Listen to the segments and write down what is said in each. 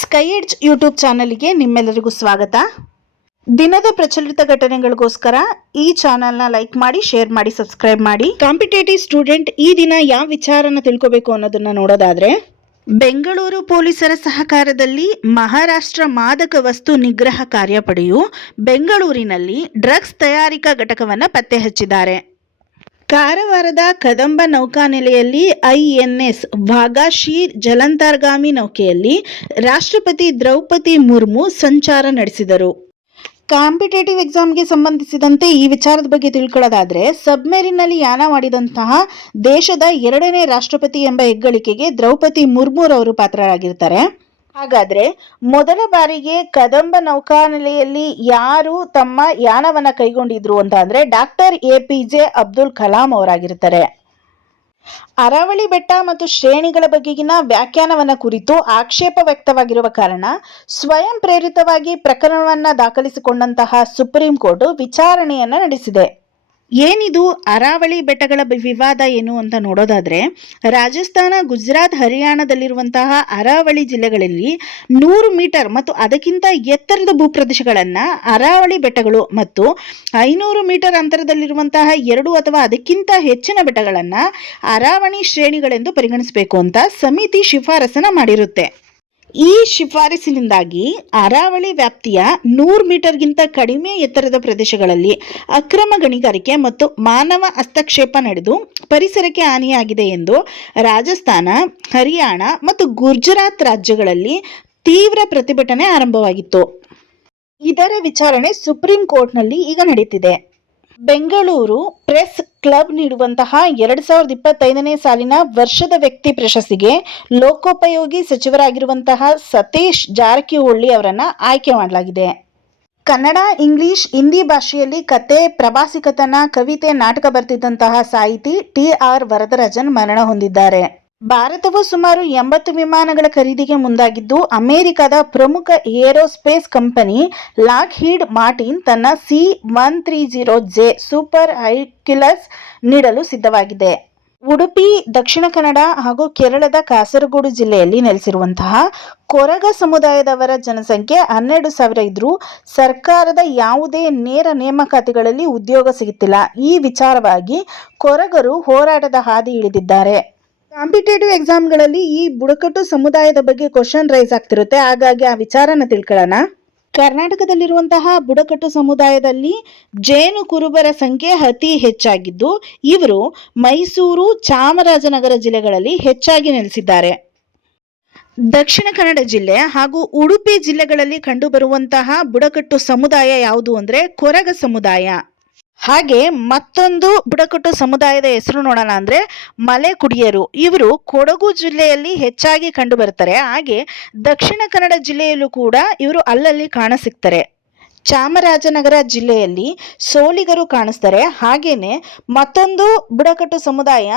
Sky edge YouTube ಚಾನಲ್ಗೆ ನಿಮ್ಮೆಲ್ಲರಿಗೂ ಸ್ವಾಗತ. ದಿನದ ಪ್ರಚಲಿತ ಘಟನೆಗಳಿಗೋಸ್ಕರ ಈ ಚಾನಲ್ನ ಲೈಕ್ ಮಾಡಿ, ಶೇರ್ ಮಾಡಿ, ಸಬ್ಸ್ಕ್ರೈಬ್ ಮಾಡಿ. ಕಾಂಪಿಟೇಟಿವ್ ಸ್ಟೂಡೆಂಟ್ ಈ ದಿನ ಯಾವ ವಿಚಾರನ ತಿಳ್ಕೋಬೇಕು ಅನ್ನೋದನ್ನ ನೋಡೋದಾದ್ರೆ, ಬೆಂಗಳೂರು ಪೊಲೀಸರ ಸಹಕಾರದಲ್ಲಿ ಮಹಾರಾಷ್ಟ್ರ ಮಾದಕ ವಸ್ತು ನಿಗ್ರಹ ಕಾರ್ಯಪಡೆಯು ಬೆಂಗಳೂರಿನಲ್ಲಿ ಡ್ರಗ್ಸ್ ತಯಾರಿಕಾ ಘಟಕವನ್ನು ಪತ್ತೆ ಹಚ್ಚಿದ್ದಾರೆ. ಕಾರವಾರದ ಕದಂಬ ನೌಕಾನೆಲೆಯಲ್ಲಿ ಐಎನ್ಎಸ್ ವಾಘಾಶೀರ್ ಜಲಾಂತರ್ಗಾಮಿ ನೌಕೆಯಲ್ಲಿ ರಾಷ್ಟ್ರಪತಿ ದ್ರೌಪದಿ ಮುರ್ಮು ಸಂಚಾರ ನಡೆಸಿದರು. ಕಾಂಪಿಟೇಟಿವ್ ಎಕ್ಸಾಮ್ಗೆ ಸಂಬಂಧಿಸಿದಂತೆ ಈ ವಿಚಾರದ ಬಗ್ಗೆ ತಿಳ್ಕೊಳ್ಳೋದಾದ್ರೆ, ಸಬ್ಮೆರಿನ್ನಲ್ಲಿ ಯಾನ ಮಾಡಿದಂತಹ ದೇಶದ 2ನೇ ರಾಷ್ಟ್ರಪತಿ ಎಂಬ ಹೆಗ್ಗಳಿಕೆಗೆ ದ್ರೌಪದಿ ಮುರ್ಮುರವರು ಪಾತ್ರರಾಗಿರ್ತಾರೆ. ಹಾಗಾದ್ರೆ ಮೊದಲ ಬಾರಿಗೆ ಕದಂಬ ನೌಕಾನೆಲೆಯಲ್ಲಿ ಯಾರು ತಮ್ಮ ಯಾನವನ್ನ ಕೈಗೊಂಡಿದ್ರು ಅಂತ ಅಂದ್ರೆ ಡಾಕ್ಟರ್ APJ ಅಬ್ದುಲ್ ಕಲಾಂ ಅವರಾಗಿರ್ತಾರೆ. ಅರಾವಳಿ ಬೆಟ್ಟ ಮತ್ತು ಶ್ರೇಣಿಗಳ ಬಗೆಗಿನ ವ್ಯಾಖ್ಯಾನವನ್ನ ಕುರಿತು ಆಕ್ಷೇಪ ವ್ಯಕ್ತವಾಗಿರುವ ಕಾರಣ ಸ್ವಯಂ ಪ್ರೇರಿತವಾಗಿ ಪ್ರಕರಣವನ್ನ ದಾಖಲಿಸಿಕೊಂಡಂತಹ ಸುಪ್ರೀಂ ಕೋರ್ಟ್ ವಿಚಾರಣೆಯನ್ನ ನಡೆಸಿದೆ. ಏನಿದು ಅರಾವಳಿ ಬೆಟ್ಟಗಳ ವಿವಾದ ಏನು ಅಂತ ನೋಡೋದಾದ್ರೆ, ರಾಜಸ್ಥಾನ, ಗುಜರಾತ್, ಹರಿಯಾಣದಲ್ಲಿರುವಂತಹ ಅರಾವಳಿ ಜಿಲ್ಲೆಗಳಲ್ಲಿ 100 ಮೀಟರ್ ಮತ್ತು ಅದಕ್ಕಿಂತ ಎತ್ತರದ ಭೂಪ್ರದೇಶಗಳನ್ನ ಅರಾವಳಿ ಬೆಟ್ಟಗಳು ಮತ್ತು 500 ಮೀಟರ್ ಅಂತರದಲ್ಲಿರುವಂತಹ 2 ಅಥವಾ ಅದಕ್ಕಿಂತ ಹೆಚ್ಚಿನ ಬೆಟ್ಟಗಳನ್ನ ಅರಾವಳಿ ಶ್ರೇಣಿಗಳೆಂದು ಪರಿಗಣಿಸಬೇಕು ಅಂತ ಸಮಿತಿ ಶಿಫಾರಸನ್ನ ಮಾಡಿರುತ್ತೆ. ಈ ಶಿಫಾರಸಿನಿಂದಾಗಿ ಅರಾವಳಿ ವ್ಯಾಪ್ತಿಯ 100 ಮೀಟರ್ಗಿಂತ ಕಡಿಮೆ ಎತ್ತರದ ಪ್ರದೇಶಗಳಲ್ಲಿ ಅಕ್ರಮ ಗಣಿಗಾರಿಕೆ ಮತ್ತು ಮಾನವ ಹಸ್ತಕ್ಷೇಪ ನಡೆದು ಪರಿಸರಕ್ಕೆ ಹಾನಿಯಾಗಿದೆ ಎಂದು ರಾಜಸ್ಥಾನ, ಹರಿಯಾಣ ಮತ್ತು ಗುಜರಾತ್ ರಾಜ್ಯಗಳಲ್ಲಿ ತೀವ್ರ ಪ್ರತಿಭಟನೆ ಆರಂಭವಾಗಿತ್ತು. ಇದರ ವಿಚಾರಣೆ ಸುಪ್ರೀಂ ಕೋರ್ಟ್ನಲ್ಲಿ ಈಗ ನಡೀತಿದೆ. ಬೆಂಗಳೂರು ಪ್ರೆಸ್ ಕ್ಲಬ್ ನೀಡುವಂತಹ 2025ನೇ ಸಾಲಿನ ವರ್ಷದ ವ್ಯಕ್ತಿ ಪ್ರಶಸ್ತಿಗೆ ಲೋಕೋಪಯೋಗಿ ಸಚಿವರಾಗಿರುವಂತಹ ಸತೀಶ್ ಜಾರಕಿಹೊಳಿ ಅವರನ್ನ ಆಯ್ಕೆ ಮಾಡಲಾಗಿದೆ. ಕನ್ನಡ, ಇಂಗ್ಲಿಷ್, ಹಿಂದಿ ಭಾಷೆಯಲ್ಲಿ ಕತೆ, ಪ್ರವಾಸಿ ಕಥನ, ಕವಿತೆ, ನಾಟಕ ಬರೆದಿದ್ದಂತಹ ಸಾಹಿತಿ TR ವರದರಾಜನ್ ಮರಣ ಹೊಂದಿದ್ದಾರೆ. ಭಾರತವು ಸುಮಾರು 80 ವಿಮಾನಗಳ ಖರೀದಿಗೆ ಮುಂದಾಗಿದ್ದು, ಅಮೆರಿಕದ ಪ್ರಮುಖ ಏರೋಸ್ಪೇಸ್ ಕಂಪನಿ ಲಾಕ್ಹೀಡ್ ಮಾರ್ಟಿನ್ ತನ್ನ C-130J ಸೂಪರ್ ಹರ್ಕ್ಯುಲಸ್ ನೀಡಲು ಸಿದ್ಧವಾಗಿದೆ. ಉಡುಪಿ, ದಕ್ಷಿಣ ಕನ್ನಡ ಹಾಗೂ ಕೇರಳದ ಕಾಸರಗೋಡು ಜಿಲ್ಲೆಯಲ್ಲಿ ನೆಲೆಸಿರುವಂತಹ ಕೊರಗ ಸಮುದಾಯದವರ ಜನಸಂಖ್ಯೆ 12,000 ಇದ್ರೂ ಸರ್ಕಾರದ ಯಾವುದೇ ನೇರ ನೇಮಕಾತಿಗಳಲ್ಲಿ ಉದ್ಯೋಗ ಸಿಗುತ್ತಿಲ್ಲ. ಈ ವಿಚಾರವಾಗಿ ಕೊರಗರು ಹೋರಾಟದ ಹಾದಿ ಇಳಿದಿದ್ದಾರೆ. ಕಾಂಪಿಟೇಟಿವ್ ಎಕ್ಸಾಮ್ಗಳಲ್ಲಿ ಈ ಬುಡಕಟ್ಟು ಸಮುದಾಯದ ಬಗ್ಗೆ ಕ್ವಶನ್ ರೈಸ್ ಆಗ್ತಿರುತ್ತೆ. ಹಾಗಾಗಿ ಆ ವಿಚಾರನ ತಿಳ್ಕೊಳ್ಳೋಣ. ಕರ್ನಾಟಕದಲ್ಲಿರುವಂತಹ ಬುಡಕಟ್ಟು ಸಮುದಾಯದಲ್ಲಿ ಜೇನು ಕುರುಬರ ಸಂಖ್ಯೆ ಅತಿ ಹೆಚ್ಚಾಗಿದ್ದು, ಇವರು ಮೈಸೂರು, ಚಾಮರಾಜನಗರ ಜಿಲ್ಲೆಗಳಲ್ಲಿ ಹೆಚ್ಚಾಗಿ ನೆಲೆಸಿದ್ದಾರೆ. ದಕ್ಷಿಣ ಕನ್ನಡ ಜಿಲ್ಲೆ ಹಾಗೂ ಉಡುಪಿ ಜಿಲ್ಲೆಗಳಲ್ಲಿ ಕಂಡುಬರುವಂತಹ ಬುಡಕಟ್ಟು ಸಮುದಾಯ ಯಾವುದು ಅಂದ್ರೆ ಕೊರಗ ಸಮುದಾಯ. ಹಾಗೆ ಮತ್ತೊಂದು ಬುಡಕಟ್ಟು ಸಮುದಾಯದ ಹೆಸರು ನೋಡೋಣ ಅಂದ್ರೆ ಮಲೆ ಕುಡಿಯರು. ಇವರು ಕೊಡಗು ಜಿಲ್ಲೆಯಲ್ಲಿ ಹೆಚ್ಚಾಗಿ ಕಂಡು ಬರ್ತಾರೆ. ಹಾಗೆ ದಕ್ಷಿಣ ಕನ್ನಡ ಜಿಲ್ಲೆಯಲ್ಲೂ ಕೂಡ ಇವರು ಅಲ್ಲಲ್ಲಿ ಕಾಣಸಿಗ್ತಾರೆ. ಚಾಮರಾಜನಗರ ಜಿಲ್ಲೆಯಲ್ಲಿ ಸೋಲಿಗರು ಕಾಣಿಸ್ತಾರೆ. ಹಾಗೇನೆ ಮತ್ತೊಂದು ಬುಡಕಟ್ಟು ಸಮುದಾಯ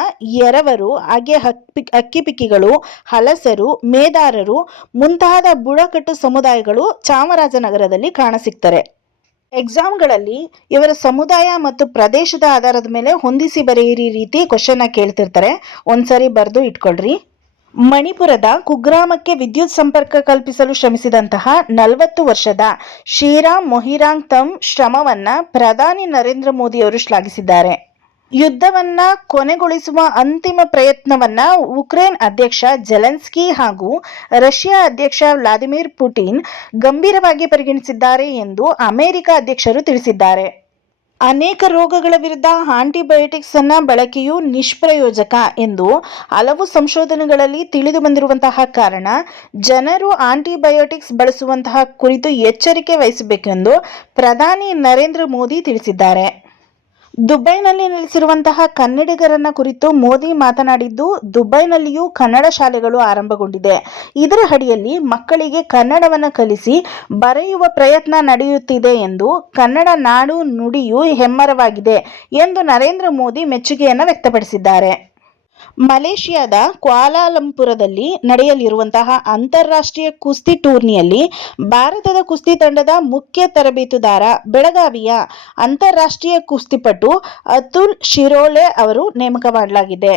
ಎರವರು, ಹಾಗೆ ಅಕ್ಕಿಪಿಕ್ಕಿಗಳು, ಹಲಸರು, ಮೇದಾರರು ಮುಂತಾದ ಬುಡಕಟ್ಟು ಸಮುದಾಯಗಳು ಚಾಮರಾಜನಗರದಲ್ಲಿ ಕಾಣಸಿಗ್ತಾರೆ. ಎಕ್ಸಾಮ್ಗಳಲ್ಲಿ ಇವರ ಸಮುದಾಯ ಮತ್ತು ಪ್ರದೇಶದ ಆಧಾರದ ಮೇಲೆ ಹೊಂದಿಸಿ ಬರೆಯಿರಿ ರೀತಿ ಕ್ವಶನ್ನ ಕೇಳ್ತಿರ್ತಾರೆ. ಒಂದ್ಸರಿ ಬರೆದು ಇಟ್ಕೊಳ್ರಿ. ಮಣಿಪುರದ ಕುಗ್ರಾಮಕ್ಕೆ ವಿದ್ಯುತ್ ಸಂಪರ್ಕ ಕಲ್ಪಿಸಲು ಶ್ರಮಿಸಿದಂತಹ 40 ವರ್ಷದ ಶ್ರೀರಾಮ್ ಮೊಹಿರಾಂಗ್ ತಮ್ಮ ಶ್ರಮವನ್ನ ಪ್ರಧಾನಿ ನರೇಂದ್ರ ಮೋದಿ ಅವರು ಶ್ಲಾಘಿಸಿದ್ದಾರೆ. ಯುದ್ಧವನ್ನ ಕೊನೆಗೊಳಿಸುವ ಅಂತಿಮ ಪ್ರಯತ್ನವನ್ನ ಉಕ್ರೇನ್ ಅಧ್ಯಕ್ಷ ಜೆಲೆನ್ಸ್ಕಿ ಹಾಗೂ ರಷ್ಯಾ ಅಧ್ಯಕ್ಷ ವ್ಲಾದಿಮಿರ್ ಪುಟಿನ್ ಗಂಭೀರವಾಗಿ ಪರಿಗಣಿಸಿದ್ದಾರೆ ಎಂದು ಅಮೆರಿಕ ಅಧ್ಯಕ್ಷರು ತಿಳಿಸಿದ್ದಾರೆ. ಅನೇಕ ರೋಗಗಳ ವಿರುದ್ಧ ಆಂಟಿಬಯೋಟಿಕ್ಸ್ ಅನ್ನ ಬಳಕೆಯು ನಿಷ್ಪ್ರಯೋಜಕ ಎಂದು ಹಲವು ಸಂಶೋಧನೆಗಳಲ್ಲಿ ತಿಳಿದು ಬಂದಿರುವಂತಹ ಕಾರಣ ಜನರು ಆಂಟಿಬಯೋಟಿಕ್ಸ್ ಬಳಸುವಂತಹ ಕುರಿತು ಎಚ್ಚರಿಕೆ ವಹಿಸಬೇಕೆಂದು ಪ್ರಧಾನಿ ನರೇಂದ್ರ ಮೋದಿ ತಿಳಿಸಿದ್ದಾರೆ. ದುಬೈನಲ್ಲಿ ನೆಲೆಸಿರುವಂತಹ ಕನ್ನಡಿಗರನ್ನ ಕುರಿತು ಮೋದಿ ಮಾತನಾಡಿದ್ದು, ದುಬೈನಲ್ಲಿಯೂ ಕನ್ನಡ ಶಾಲೆಗಳು ಆರಂಭಗೊಂಡಿದೆ. ಇದರ ಅಡಿಯಲ್ಲಿ ಮಕ್ಕಳಿಗೆ ಕನ್ನಡವನ್ನು ಕಲಿಸಿ ಬರೆಯುವ ಪ್ರಯತ್ನ ನಡೆಯುತ್ತಿದೆ ಎಂದು, ಕನ್ನಡ ನಾಡು ನುಡಿಯು ಹೆಮ್ಮರವಾಗಿದೆ ಎಂದು ನರೇಂದ್ರ ಮೋದಿ ಮೆಚ್ಚುಗೆಯನ್ನು ವ್ಯಕ್ತಪಡಿಸಿದ್ದಾರೆ. ಮಲೇಷಿಯಾದ ಕ್ವಾಲಾಲಂಪುರದಲ್ಲಿ ನಡೆಯಲಿರುವಂತಹ ಅಂತಾರಾಷ್ಟ್ರೀಯ ಕುಸ್ತಿ ಟೂರ್ನಿಯಲ್ಲಿ ಭಾರತದ ಕುಸ್ತಿ ತಂಡದ ಮುಖ್ಯ ತರಬೇತುದಾರ ಬೆಳಗಾವಿಯ ಅಂತಾರಾಷ್ಟ್ರೀಯ ಕುಸ್ತಿಪಟು ಅತುಲ್ ಶಿರೋಳೆ ಅವರು ನೇಮಕ ಮಾಡಲಾಗಿದೆ.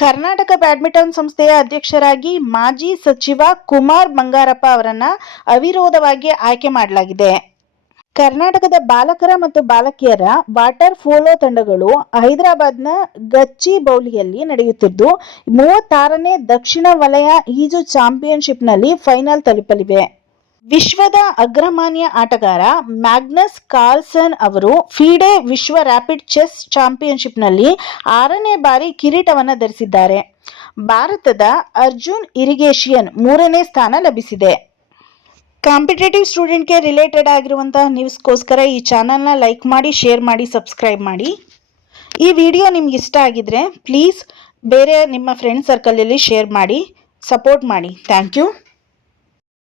ಕರ್ನಾಟಕ ಬ್ಯಾಡ್ಮಿಂಟನ್ ಸಂಸ್ಥೆಯ ಅಧ್ಯಕ್ಷರಾಗಿ ಮಾಜಿ ಸಚಿವ ಕುಮಾರ್ ಬಂಗಾರಪ್ಪ ಅವರನ್ನ ಅವಿರೋಧವಾಗಿ ಆಯ್ಕೆ ಮಾಡಲಾಗಿದೆ. ಕರ್ನಾಟಕದ ಬಾಲಕರ ಮತ್ತು ಬಾಲಕಿಯರ ವಾಟರ್ ಪೋಲೋ ತಂಡಗಳು ಹೈದರಾಬಾದ್ನ ಗಚ್ಚಿಬೌಲಿಯಲ್ಲಿ ನಡೆಯುತ್ತಿದ್ದು 36ನೇ ದಕ್ಷಿಣ ವಲಯ ಈಜು ಚಾಂಪಿಯನ್ಶಿಪ್ನಲ್ಲಿ ಫೈನಲ್ ತಲುಪಲಿವೆ. ವಿಶ್ವದ ಅಗ್ರಮಾನ್ಯ ಆಟಗಾರ ಮ್ಯಾಗ್ನಸ್ ಕಾರ್ಲ್ಸನ್ ಅವರು ಫಿಡೆ ವಿಶ್ವ ರ್ಯಾಪಿಡ್ ಚೆಸ್ ಚಾಂಪಿಯನ್ಶಿಪ್ನಲ್ಲಿ 6ನೇ ಬಾರಿ ಕಿರೀಟವನ್ನು ಧರಿಸಿದ್ದಾರೆ. ಭಾರತದ ಅರ್ಜುನ್ ಇರಿಗೇಷಿಯನ್ 3ನೇ ಸ್ಥಾನ ಲಭಿಸಿದೆ. ಕಾಂಪಿಟೇಟಿವ್ ಸ್ಟೂಡೆಂಟ್ಗೆ ರಿಲೇಟೆಡ್ ಆಗಿರುವಂತಹ ನ್ಯೂಸ್ಗೋಸ್ಕರ ಈ ಚಾನಲ್ನ ಲೈಕ್ ಮಾಡಿ, ಶೇರ್ ಮಾಡಿ, ಸಬ್ಸ್ಕ್ರೈಬ್ ಮಾಡಿ. ಈ ವಿಡಿಯೋ ನಿಮ್ಗೆ ಇಷ್ಟ ಆಗಿದ್ರೆ ಪ್ಲೀಸ್ ಬೇರೆ ನಿಮ್ಮ ಫ್ರೆಂಡ್ ಸರ್ಕಲಲ್ಲಿ ಶೇರ್ ಮಾಡಿ, ಸಪೋರ್ಟ್ ಮಾಡಿ. Thank you.